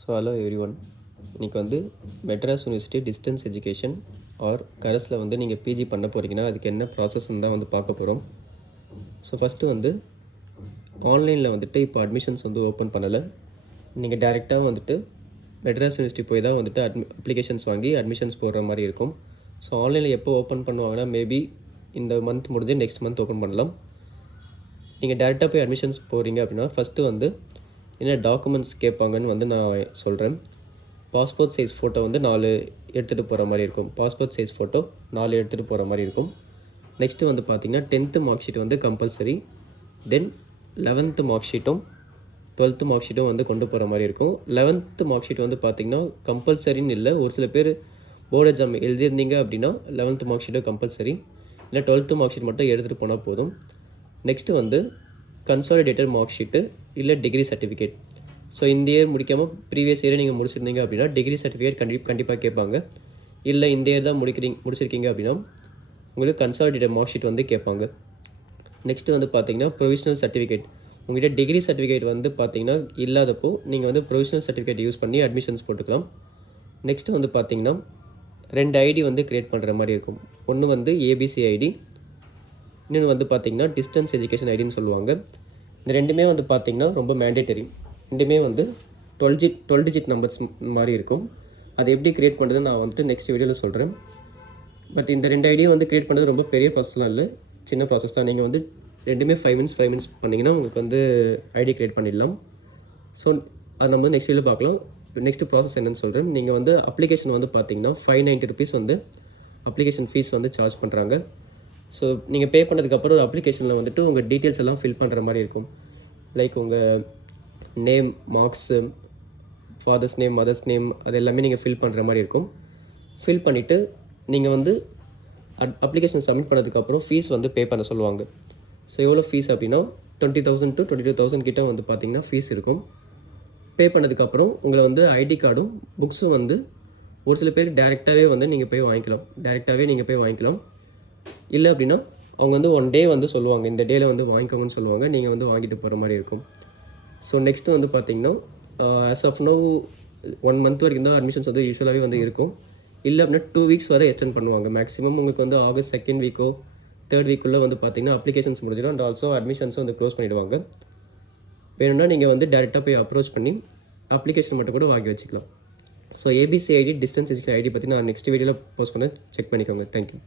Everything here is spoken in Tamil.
So hello every one. இன்றைக்கி வந்து Madras university distance education or கரஸில் வந்து நீங்கள் பிஜி பண்ண போகிறீங்கன்னா அதுக்கு என்ன ப்ராசஸ்ன்னு தான் வந்து பார்க்க போகிறோம். ஸோ ஃபஸ்ட்டு வந்து ஆன்லைனில் வந்துட்டு இப்போ அட்மிஷன்ஸ் வந்து ஓப்பன் பண்ணலை. நீங்கள் டேரெக்டாக வந்துட்டு மெட்ராஸ் யூனிவர்சிட்டி போய் தான் வந்துட்டு அப்ளிகேஷன்ஸ் வாங்கி அட்மிஷன்ஸ் போடுற மாதிரி இருக்கும். ஸோ ஆன்லைனில் எப்போ ஓப்பன் பண்ணுவாங்கன்னா மேபி இந்த மந்த் முடிஞ்சு நெக்ஸ்ட் மந்த் ஓப்பன் பண்ணலாம். நீங்கள் டேரெக்டாக போய் அட்மிஷன்ஸ் போகிறீங்க அப்படின்னா ஃபஸ்ட்டு வந்து என்ன டாக்குமெண்ட்ஸ் கேட்பாங்கன்னு வந்து நான் சொல்கிறேன். பாஸ்போர்ட் சைஸ் ஃபோட்டோ வந்து 4 எடுத்துகிட்டு போகிற மாதிரி இருக்கும். பாஸ்போர்ட் சைஸ் ஃபோட்டோ 4 எடுத்துகிட்டு போகிற மாதிரி இருக்கும். நெக்ஸ்ட்டு வந்து பார்த்திங்கன்னா 10th மார்க் ஷீட் வந்து கம்பல்சரி. தென் 11th மார்க் ஷீட்டும் 12th மார்க் ஷீட்டும் வந்து கொண்டு போகிற மாதிரி இருக்கும். 11th மார்க் ஷீட் வந்து பார்த்திங்கன்னா கம்பல்சரின்னு இல்லை, ஒரு சில பேர் போர்டு எக்ஸாம் எழுதியிருந்தீங்க அப்படின்னா 11th மார்க் ஷீட்டும் கம்பல்சரி, இல்லை 12th மார்க் ஷீட் மட்டும் எடுத்துகிட்டு போனால் போதும். நெக்ஸ்ட்டு வந்து கன்சாலிடேட்டட் மார்க் ஷீட்டு இல்லை டிகிரி சர்டிஃபிகேட். ஸோ இந்த இயர் முடிக்காமல் ப்ரீவியஸ் இயரை நீங்கள் முடிச்சிருந்தீங்க அப்படின்னா டிகிரி சர்டிஃபிகேட் கண்டிப்பாக கேட்பாங்க. இல்லை இந்த இயர் தான் முடிச்சிருக்கீங்க அப்படின்னா உங்களுக்கு கன்சாலிடேட்டட் மார்க் ஷீட் வந்து கேட்பாங்க. நெக்ஸ்ட்டு வந்து பார்த்தீங்கன்னா ப்ரொவிஷனல் சர்டிஃபிகேட். உங்கள்கிட்ட டிகிரி சர்டிஃபிகேட் வந்து பார்த்தீங்கன்னா இல்லாதப்போ நீங்கள் வந்து ப்ரொவிஷனல் சர்டிஃபிகேட் யூஸ் பண்ணி அட்மிஷன்ஸ் போட்டுக்கலாம். நெக்ஸ்ட்டு வந்து பார்த்தீங்கன்னா 2 ஐடி வந்து க்ரியேட் பண்ணுற மாதிரி இருக்கும். ஒன்று வந்து ஏபிசி ஐடி, இன்னொன்று வந்து பார்த்திங்கன்னா டிஸ்டன்ஸ் எஜுகேஷன் ஐடின்னு சொல்லுவாங்க. இந்த ரெண்டுமே வந்து பார்த்திங்கன்னா ரொம்ப மேண்டேட்டரி. ரெண்டுமே வந்து 12 டிஜிட் நம்பர்ஸ் மாதிரி இருக்கும். அது எப்படி க்ரியேட் பண்ணுறது நான் வந்துட்டு நெக்ஸ்ட் வீடியோவில் சொல்கிறேன். பட் இந்த 2 ஐடியும் வந்து க்ரியேட் பண்ணுறது ரொம்ப பெரிய ப்ராசஸ்லாம் இல்லை, சின்ன ப்ராசஸ் தான். நீங்கள் வந்து ரெண்டுமே 5 மினிட்ஸ் பண்ணிங்கன்னா உங்களுக்கு வந்து ஐடி க்ரியேட் பண்ணிடலாம். ஸோ அது நம்ம நெக்ஸ்ட் வீடியோவில் பார்க்கலாம். நெக்ஸ்ட் ப்ராசஸ் என்னென்னு சொல்கிறேன். நீங்கள் வந்து அப்ளிகேஷன் வந்து பார்த்திங்கன்னா 590 rupees வந்து அப்ளிகேஷன் ஃபீஸ் வந்து சார்ஜ் பண்ணுறாங்க. ஸோ நீங்கள் பே பண்ணதுக்கப்புறம் ஒரு அப்ளிகேஷனில் வந்துட்டு உங்கள் டீட்டெயில்ஸ் எல்லாம் ஃபில் பண்ணுற மாதிரி இருக்கும். லைக் உங்கள் name, marks, father's name, mother's name, அது எல்லாமே நீங்கள் ஃபில் பண்ணுற மாதிரி இருக்கும். ஃபில் பண்ணிவிட்டு நீங்கள் வந்து அப்ளிகேஷன் சப்மிட் பண்ணதுக்கப்புறம் ஃபீஸ் வந்து பே பண்ண சொல்லுவாங்க. ஸோ எவ்வளோ ஃபீஸ் அப்படின்னா 20,000 to 22,000 கிட்ட வந்து பார்த்திங்கன்னா ஃபீஸ் இருக்கும். பே பண்ணதுக்கப்புறம் உங்களை வந்து ஐடி கார்டும் புக்ஸும் வந்து ஒரு சில பேருக்கு டேரெக்டாகவே வந்து நீங்கள் போய் வாங்கிக்கலாம். இல்லை அப்படின்னா அவங்க வந்து 1 day வந்து சொல்லுவாங்க, இந்த டேயில் வந்து வாங்கிக்கோங்கன்னு சொல்லுவாங்க. நீங்கள் வந்து வாங்கிட்டு போகிற மாதிரி இருக்கும். ஸோ நெக்ஸ்ட்டு வந்து பார்த்திங்கன்னா ஆஸ் ஆஃப் நோ 1 month வரைக்கும் தான் அட்மிஷன்ஸ் வந்து யூஸ்வலாகவே வந்து இருக்கும். இல்லை அப்படின்னா 2 weeks வரை எக்ஸ்டெண்ட் பண்ணுவாங்க. மேக்ஸிமம் உங்களுக்கு வந்து ஆகஸ்ட் 2nd வீக்கோ 3rd வீக்குள்ளே வந்து பார்த்திங்கன்னா அப்ளிகேஷன்ஸ் முடிஞ்சிடும். அண்ட் ஆல்சோ அட்மிஷன்ஸும் வந்து க்ளோஸ் பண்ணிவிடுவாங்க. வேணும்னா நீங்கள் வந்து டேரெக்டாக போய் அப்ரோச் பண்ணி அப்ளிகேஷன் மட்டும் கூட வாங்கி வச்சுக்கலாம். So ABC ID distance education ID பற்றி நான் நெக்ஸ்ட் வீடியோவில் போஸ்ட் பண்ண செக் பண்ணிக்கோங்க. தேங்க்யூ.